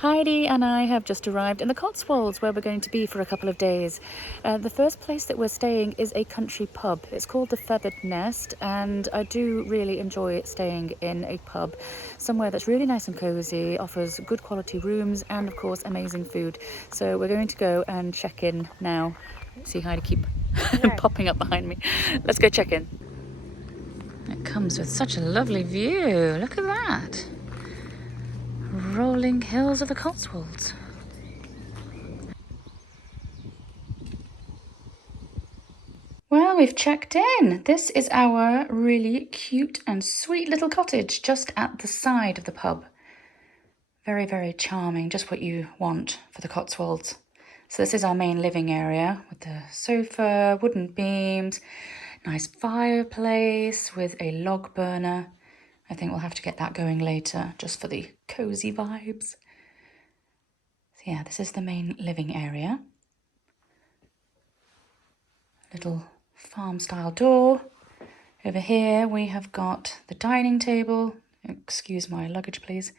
Heidi and I have just arrived in the Cotswolds, where we're going to be for a couple of days. The first place that we're staying is a country pub. It's called the Feathered Nest, and I do really enjoy staying in a pub, somewhere that's really nice and cosy, offers good quality rooms, and of course amazing food. So we're going to go and check in now. See Heidi keep popping up behind me. Let's go check in. It comes with such a lovely view. Look at that. Rolling hills of the Cotswolds. Well, we've checked in. This is our really cute and sweet little cottage just at the side of the pub. Very, very charming, just what you want for the Cotswolds. So this is our main living area with the sofa, wooden beams, nice fireplace with a log burner. I think we'll have to get that going later, just for the cozy vibes. So yeah, this is the main living area. Little farm-style door. Over here we have got the dining table. Excuse my luggage, please.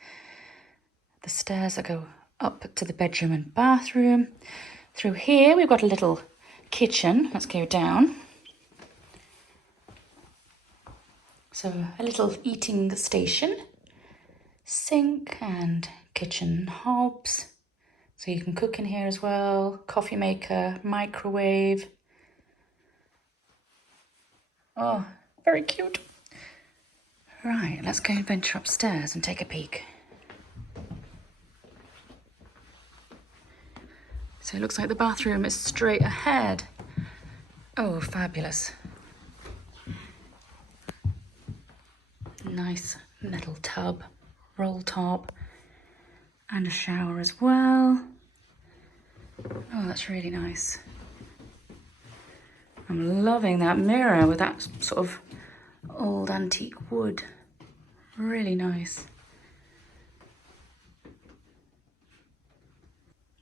The stairs that go up to the bedroom and bathroom. Through here we've got a little kitchen. Let's go down. So a little eating station, sink and kitchen hobs. So you can cook in here as well. Coffee maker, microwave. Oh, very cute. Right, let's go and venture upstairs and take a peek. So it looks like the bathroom is straight ahead. Oh, fabulous. Nice metal tub, roll top, and a shower as well. Oh, that's really nice. I'm loving that mirror with that sort of old antique wood. Really nice.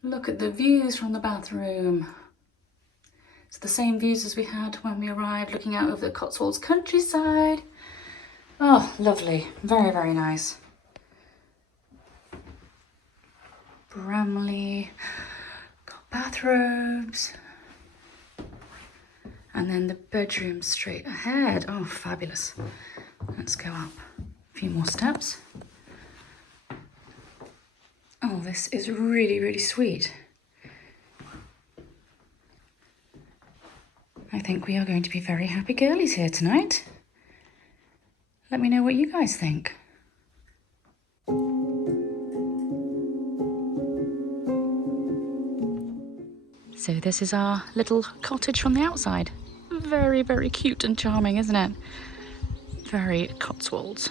Look at the views from the bathroom. It's the same views as we had when we arrived, looking out over the Cotswolds countryside. Oh, lovely. Very, very nice. Bramley. Got bathrobes. And then the bedroom straight ahead. Oh, fabulous. Let's go up a few more steps. Oh, this is really, really sweet. I think we are going to be very happy girlies here tonight. Let me know what you guys think. So this is our little cottage from the outside. Very, very cute and charming, isn't it? Very Cotswolds.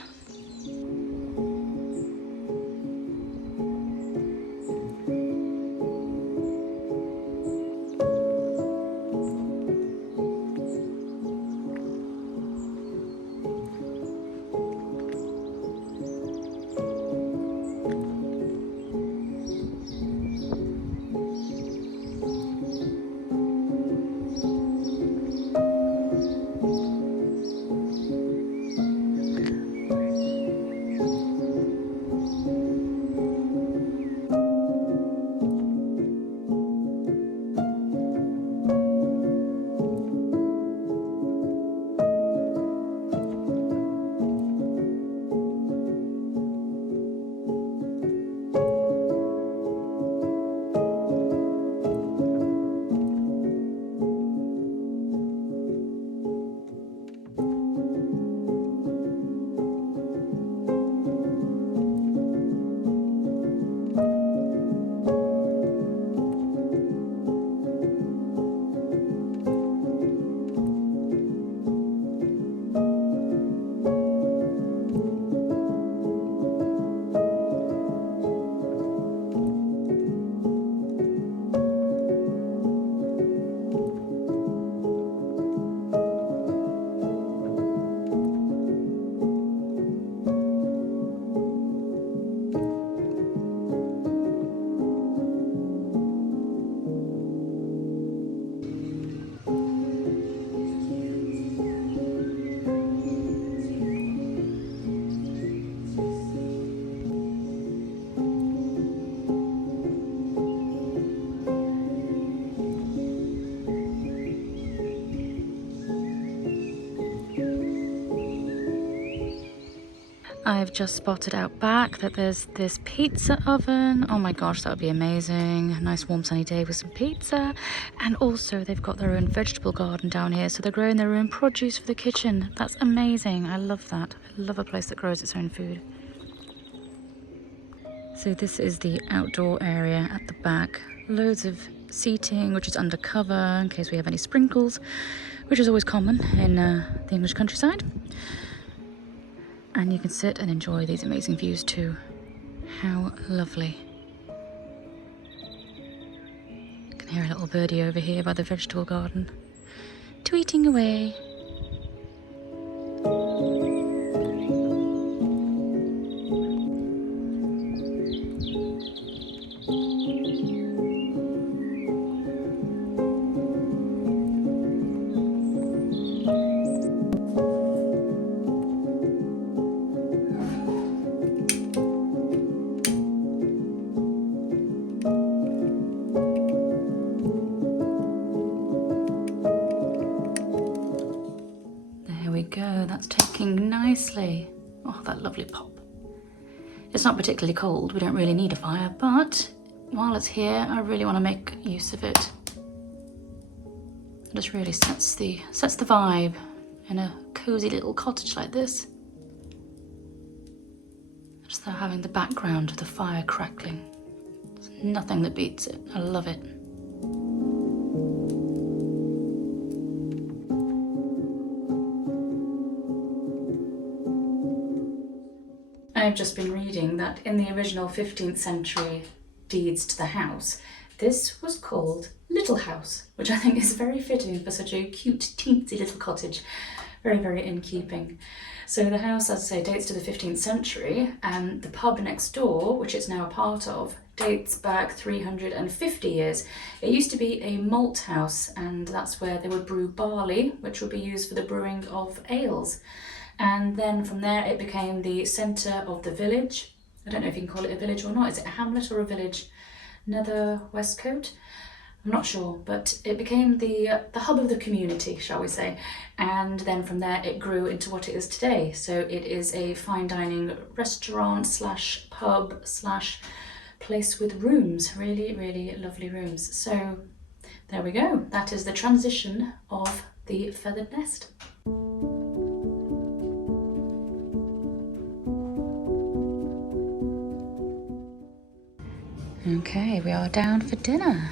I've just spotted out back that there's this pizza oven. Oh my gosh, that would be amazing. A nice warm sunny day with some pizza. And also they've got their own vegetable garden down here, so they're growing their own produce for the kitchen. That's amazing. I love that. I love a place that grows its own food. So this is the outdoor area at the back. Loads of seating, which is under cover in case we have any sprinkles, which is always common in the English countryside. And you can sit and enjoy these amazing views too. How lovely. You can hear a little birdie over here by the vegetable garden, tweeting away. Go, that's taking nicely. Oh, that lovely pop. It's not particularly cold, we don't really need a fire, but while it's here, I really want to make use of it. It just really sets the vibe in a cozy little cottage like this. Just having the background of the fire crackling. There's nothing that beats it. I love it. I've just been reading that in the original 15th century deeds to the house, this was called Little House, which I think is very fitting for such a cute, teensy little cottage. Very, very in keeping. So the house, as I say, dates to the 15th century, and the pub next door, which it's now a part of, dates back 350 years. It used to be a malt house, and that's where they would brew barley, which would be used for the brewing of ales. And then from there it became the centre of the village. I don't know if you can call it a village or not. Is it a hamlet or a village? Nether Westcote? I'm not sure, but it became the hub of the community, shall we say. And then from there it grew into what it is today. So it is a fine dining restaurant slash pub slash place with rooms, really, really lovely rooms. So there we go. That is the transition of the feathered nest. Okay, we are down for dinner.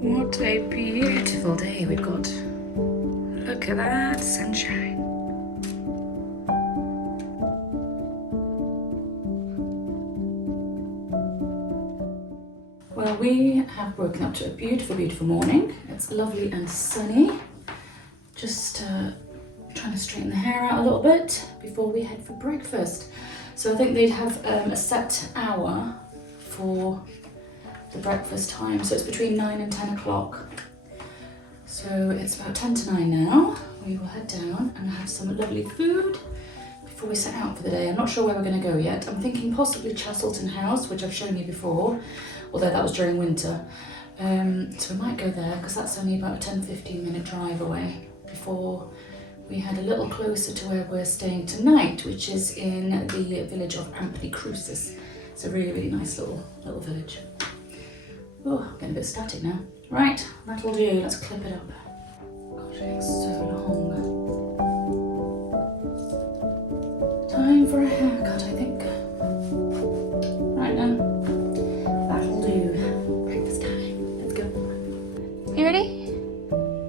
What a beautiful day we've got. Look at that sunshine. Well, we have woken up to a beautiful, beautiful morning. It's lovely and sunny. Just trying to straighten the hair out a little bit before we head for breakfast. So I think they'd have a set hour for the breakfast time, so it's between 9 and 10 o'clock. So it's about 10 to 9 now. We will head down and have some lovely food before we set out for the day. I'm not sure where we're going to go yet. I'm thinking possibly Chastleton House, which I've shown you before, although that was during winter. So we might go there because that's only about a 10-15 minute drive away before we head a little closer to where we're staying tonight, which is in the village of Amply Crucis. It's a really, really nice little village. Oh, I'm getting a bit static now. Right, that'll do. Let's clip it up. Gosh, it takes so long. Time for a haircut, I think. Right then, that'll do. Breakfast time. Let's go. You ready?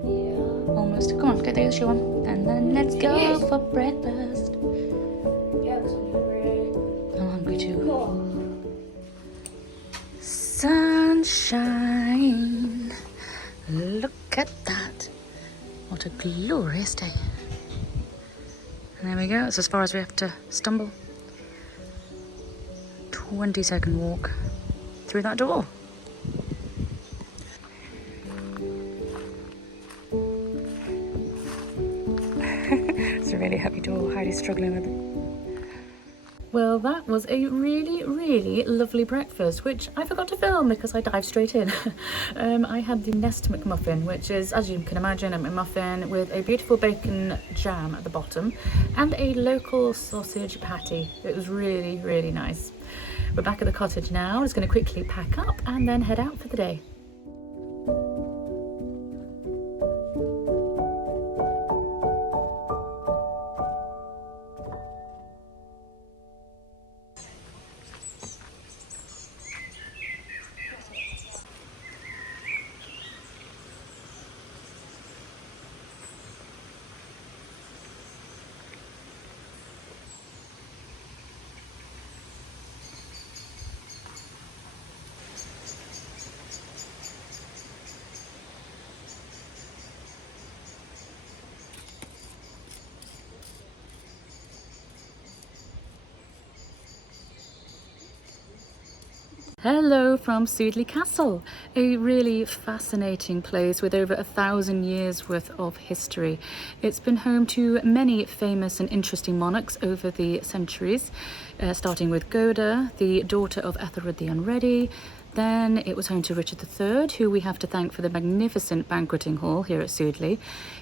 Yeah. Almost. Come on, get the shoe on. And then let's go for breakfast. Yeah, because I'm hungry. sunshine. Look at that. What a glorious day. And there we go. It's as far as we have to stumble. 20-second walk through that door. It's a really happy door. Heidi's struggling with it. Well, that was a really, really lovely breakfast, which I forgot to film because I dived straight in. I had the Nest McMuffin, which is, as you can imagine, a McMuffin with a beautiful bacon jam at the bottom and a local sausage patty. It was really, really nice. We're back at the cottage now. I'm just going to quickly pack up and then head out for the day. Hello from Sudeley Castle, a really fascinating place with over 1,000 years worth of history. It's been home to many famous and interesting monarchs over the centuries, starting with Goda, the daughter of Ethelred the Unready. Then it was home to Richard III, who we have to thank for the magnificent banqueting hall here at Sudeley.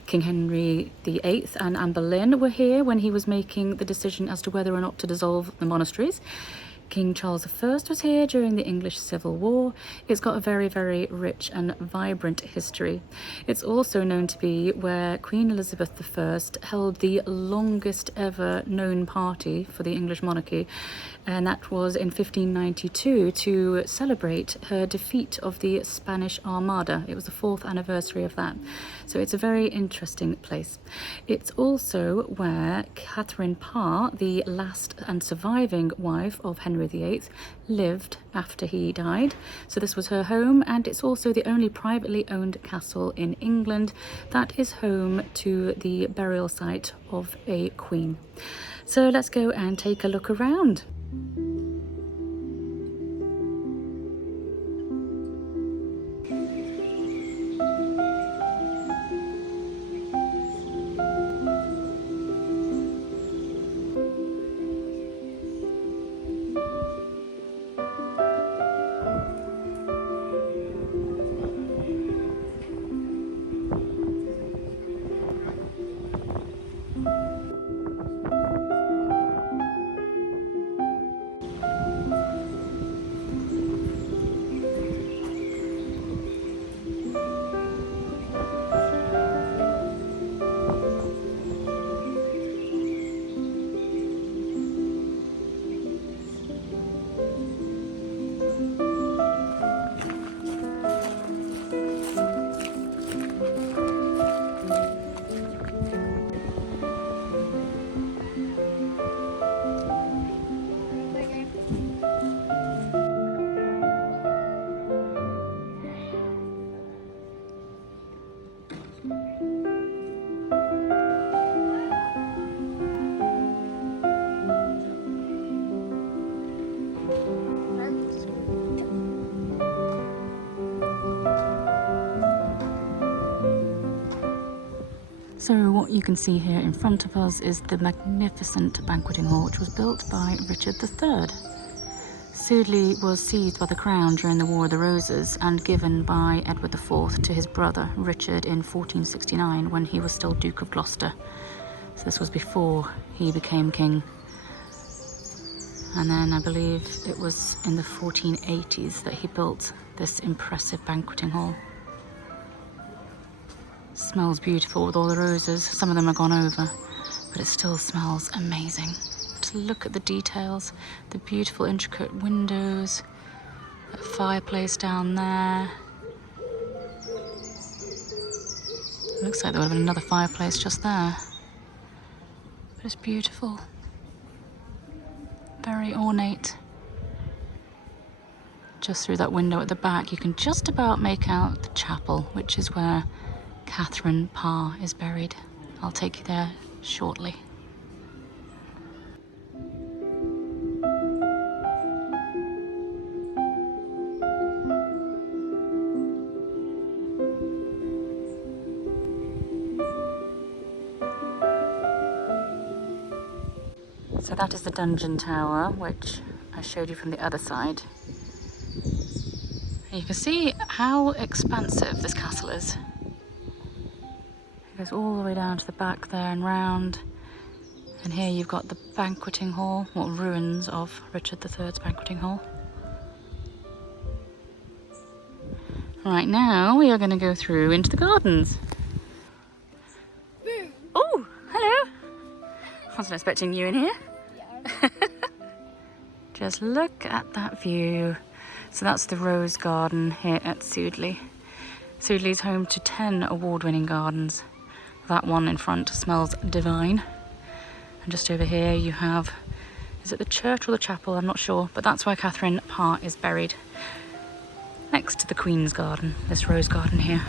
King Henry VIII and Anne Boleyn were here when he was making the decision as to whether or not to dissolve the monasteries. King Charles I was here during the English Civil War. It's got a very, very rich and vibrant history. It's also known to be where Queen Elizabeth I held the longest ever known party for the English monarchy, and that was in 1592 to celebrate her defeat of the Spanish Armada. It was the 4th anniversary of that. So it's a very interesting place. It's also where Catherine Parr, the last and surviving wife of Henry VIII, lived after he died. So this was her home, and it's also the only privately owned castle in England that is home to the burial site of a queen. So let's go and take a look around. So what you can see here in front of us is the magnificent banqueting hall, which was built by Richard III. Sudeley was seized by the crown during the War of the Roses and given by Edward IV to his brother Richard in 1469 when he was still Duke of Gloucester. So this was before he became king. And then I believe it was in the 1480s that he built this impressive banqueting hall. Smells beautiful with all the roses. Some of them are gone over, but it still smells amazing. Just look at the details, the beautiful intricate windows, that fireplace down there. Looks like there would have been another fireplace just there. But it's beautiful. Very ornate. just through that window at the back, you can just about make out the chapel, which is where Catherine Parr is buried. I'll take you there shortly. So that is the dungeon tower, which I showed you from the other side. And you can see how expansive this castle is. It goes all the way down to the back there and round. And here you've got the banqueting hall, or ruins of Richard III's banqueting hall. Right now we are going to go through into the gardens. Oh, hello! I wasn't expecting you in here. Just look at that view. So that's the Rose Garden here at Sudeley. Sudeley is home to 10 award-winning gardens. That one in front smells divine. And just over here you have, is it the church or the chapel? I'm not sure, but that's where Catherine Parr is buried. Next to the Queen's Garden, this Rose Garden here.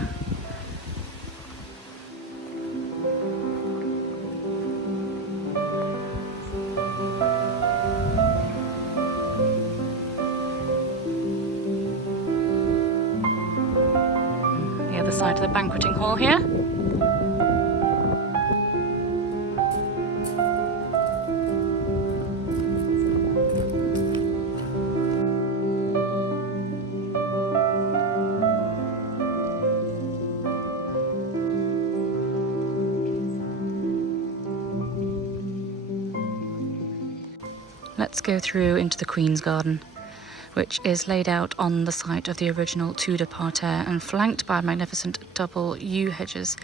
Side of the banqueting hall here. Let's go through into the Queen's Garden, which is laid out on the site of the original Tudor parterre and flanked by magnificent double yew hedges.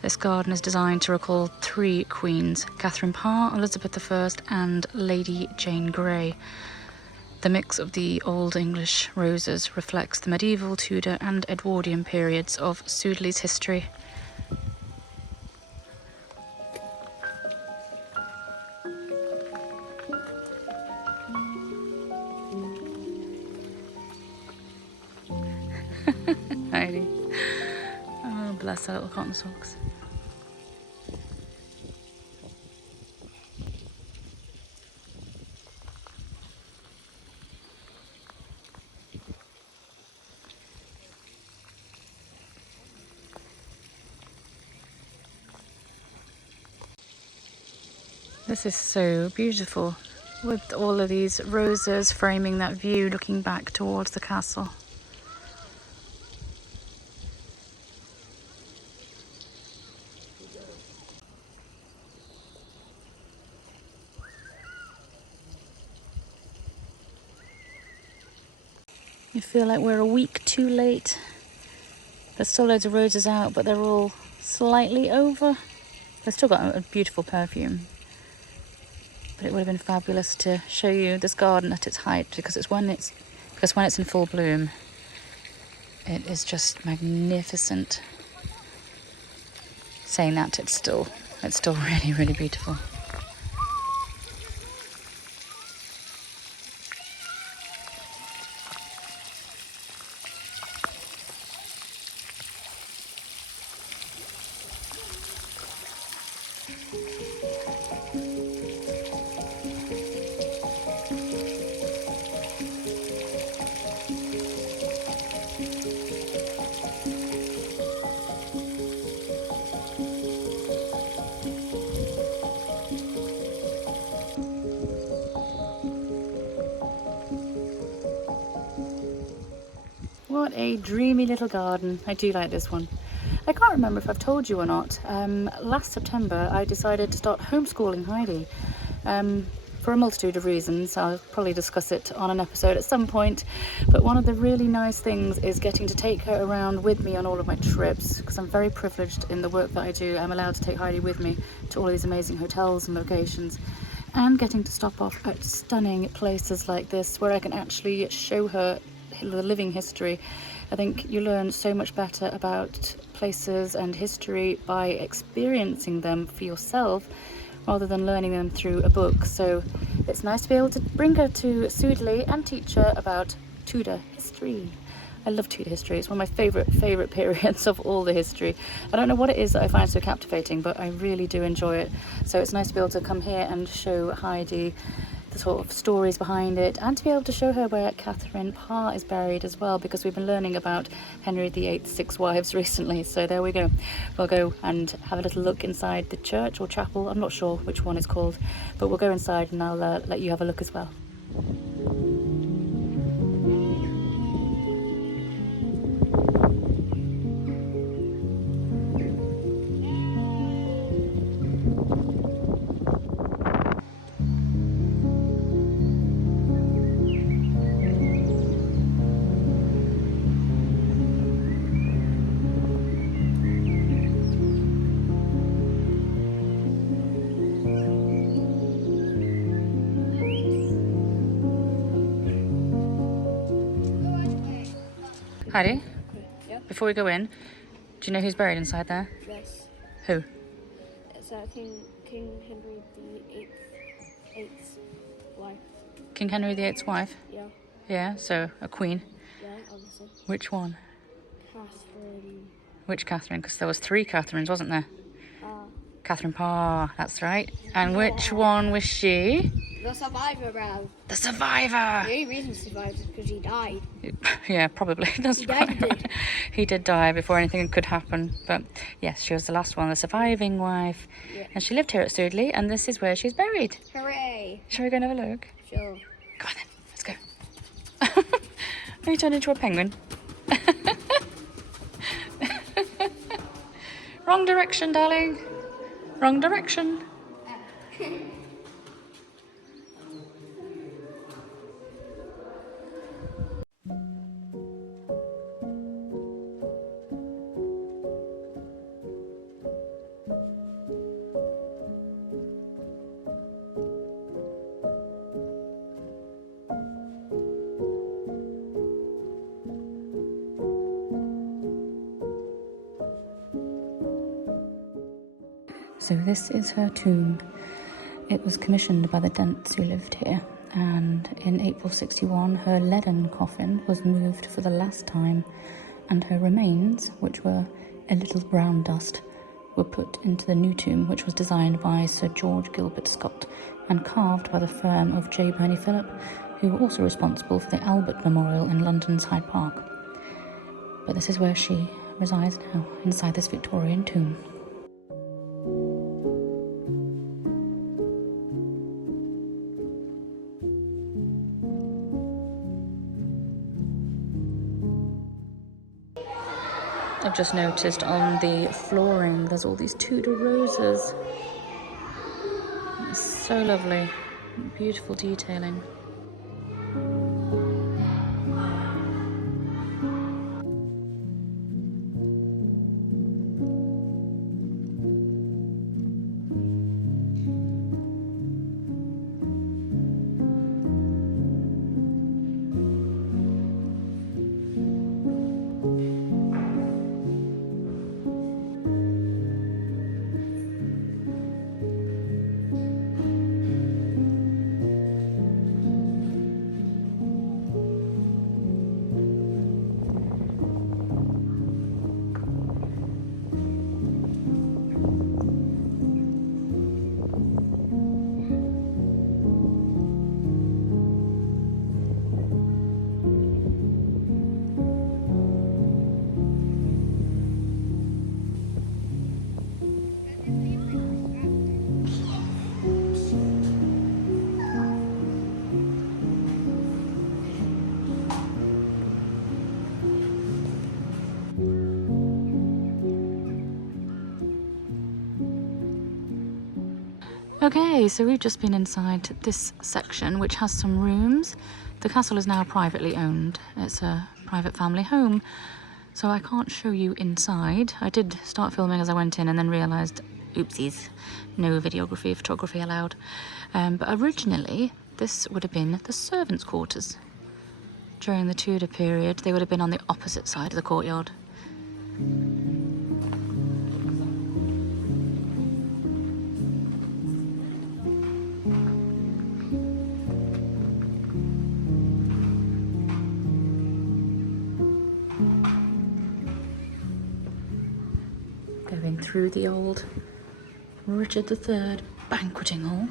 This garden is designed to recall 3 queens, Catherine Parr, Elizabeth I and Lady Jane Grey. The mix of the Old English roses reflects the medieval, Tudor and Edwardian periods of Sudeley's history. Heidi. Oh, bless her little cotton socks. This is so beautiful, with all of these roses framing that view looking back towards the castle. You feel like we're a week too late. There's still loads of roses out, but they're all slightly over. They've still got a beautiful perfume. But it would have been fabulous to show you this garden at its height, because when it's in full bloom, it is just magnificent. Saying that, it's still really, really beautiful. What a dreamy little garden. I do like this one. I can't remember if I've told you or not. Last September I decided to start homeschooling Heidi for a multitude of reasons. I'll probably discuss it on an episode at some point, but one of the really nice things is getting to take her around with me on all of my trips, because I'm very privileged in the work that I do. I'm allowed to take Heidi with me to all these amazing hotels and locations, and getting to stop off at stunning places like this where I can actually show her the living history. I think you learn so much better about places and history by experiencing them for yourself rather than learning them through a book. So it's nice to be able to bring her to Sudeley and teach her about Tudor history. I love Tudor history. It's one of my favourite periods of all the history. I don't know what it is that I find so captivating, but I really do enjoy it. So it's nice to be able to come here and show Heidi the sort of stories behind it, and to be able to show her where Catherine Parr is buried as well, because we've been learning about Henry VIII's 6 wives recently. So there we go. We'll go and have a little look inside the church or chapel. I'm not sure which one it's called, but we'll go inside and I'll let you have a look as well. Heidi, Yep. before we go in, do you know who's buried inside there? Yes. Who? It's King Henry VIII's wife. King Henry VIII's wife? Yeah. Yeah, so a queen. Yeah, obviously. Which one? Catherine. Which Catherine? Because there was 3 Catherines, wasn't there? Catherine Parr, that's right. And which one was she? The survivor, bro. The survivor! The only reason he survived is because he died. Yeah, probably. That's He died, he did. He did die before anything could happen. But yes, she was the last one, the surviving wife. Yeah. And she lived here at Sudeley, and this is where she's buried. Hooray. Shall we go and have a look? Sure. Come on then, let's go. Are you turned into a penguin? Wrong direction, darling. Wrong direction. So this is her tomb. It was commissioned by the Dents who lived here, and in April 61 her leaden coffin was moved for the last time, and her remains, which were a little brown dust, were put into the new tomb, which was designed by Sir George Gilbert Scott and carved by the firm of J. Burney Phillip, who were also responsible for the Albert Memorial in London's Hyde Park. But this is where she resides now, inside this Victorian tomb. I've just noticed on the flooring there's all these Tudor roses. It's so lovely. Beautiful detailing. Okay, so we've just been inside this section, which has some rooms. The castle is now privately owned. It's a private family home, so I can't show you inside. I did start filming as I went in and then realised, oopsies, no videography, photography allowed. But originally, this would have been the servants' quarters. During the Tudor period, they would have been on the opposite side of the courtyard. through the old Richard III banqueting hall.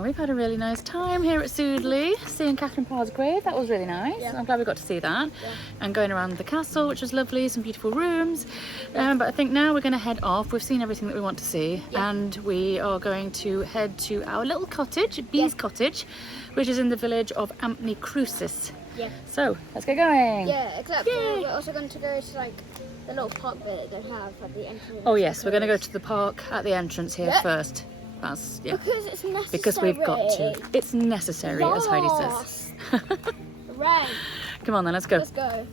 We've had a really nice time here at Sudeley, seeing Catherine Parr's grave. That was really nice. Yeah. I'm glad we got to see that. Yeah. And going around the castle, which was lovely, some beautiful rooms. But I think now we're going to head off. We've seen everything that we want to see, Yeah. and we are going to head to our little cottage, Bee's Cottage, which is in the village of Ampney Crucis. Yeah. So let's get going. Yeah, except Yay. we're also going to go to like the little park bit they have at the entrance. Oh yes, we're going to go to the park at the entrance here first. That's, yeah. Because it's necessary. Because we've got to. It's necessary, as Heidi says. Right. Come on then, let's go. Let's go.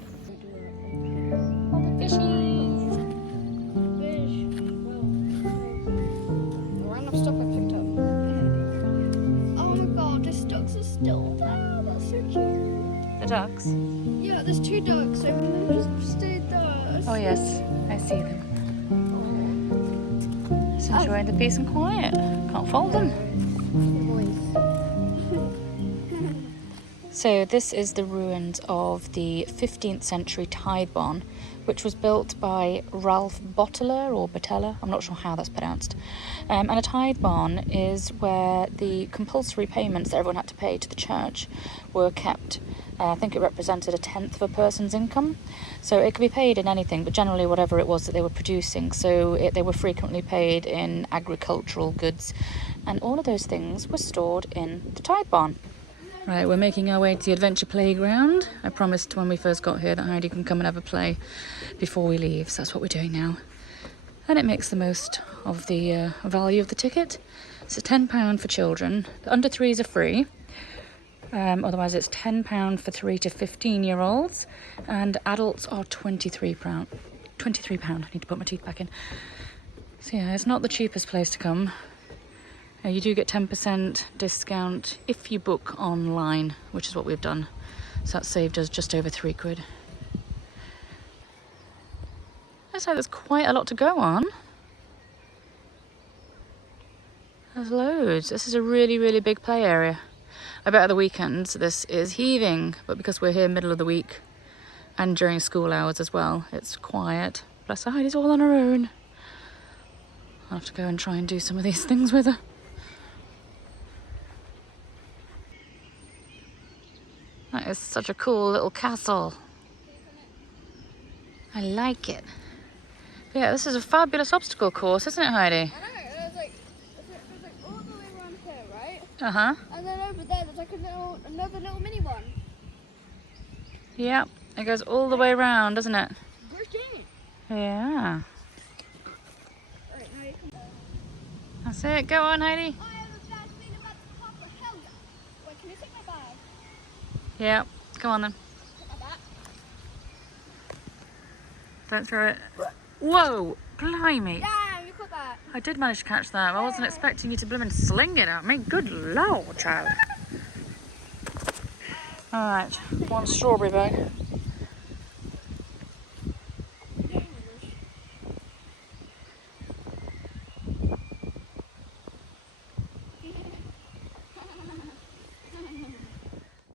Fishies. Random stuff I picked up. Oh my god, these ducks are still there. That's so cute. The ducks? Yeah, there's 2 ducks. So we just stayed there. Oh yes, I see them. Just enjoying the peace and quiet. Can't fault them. So this is the ruins of the 15th century tide barn, which was built by Ralph Boteler or Boteler, I'm not sure how that's pronounced. And a tide barn is where the compulsory payments that everyone had to pay to the church were kept. I think it represented 1/10 of a person's income. So it could be paid in anything, but generally whatever it was that they were producing. So they were frequently paid in agricultural goods. And all of those things were stored in the tide barn. Right, we're making our way to the adventure playground. I promised when we first got here that Heidi can come and have a play before we leave, so that's what we're doing now. And it makes the most of the value of the ticket. It's £10 for children. The under 3s are free. Otherwise it's £10 for 3 to 15-year-olds, and adults are £23. £23. I need to put my teeth back in. So yeah, it's not the cheapest place to come. You do get 10% discount if you book online, which is what we've done. So that saved us just over £3. Looks like there's quite a lot to go on. There's loads. This is a really, really big play area. I bet at the weekends this is heaving, but because we're here middle of the week and during school hours as well, it's quiet. Bless her, Heidi's all on her own. I'll have to go and try and do some of these things with her. That is such a cool little castle. I like it. But yeah, this is a fabulous obstacle course, isn't it, Heidi? I know, there's like all the way around here, right? Uh-huh. And then over there, there's like another little mini one. Yeah, it goes all the way around, doesn't it? Bridget. Yeah. Right, now you come. That's it. Go on, Heidi. I have a bad thing about the papa. Hell yeah. Wait, can you take my bag? Yeah, come on then. Take my bag. Don't throw it. Whoa, blimey. Damn, you caught that. I did manage to catch that. I wasn't expecting you to blooming sling it at me. Good lord, child. Alright, one strawberry bag.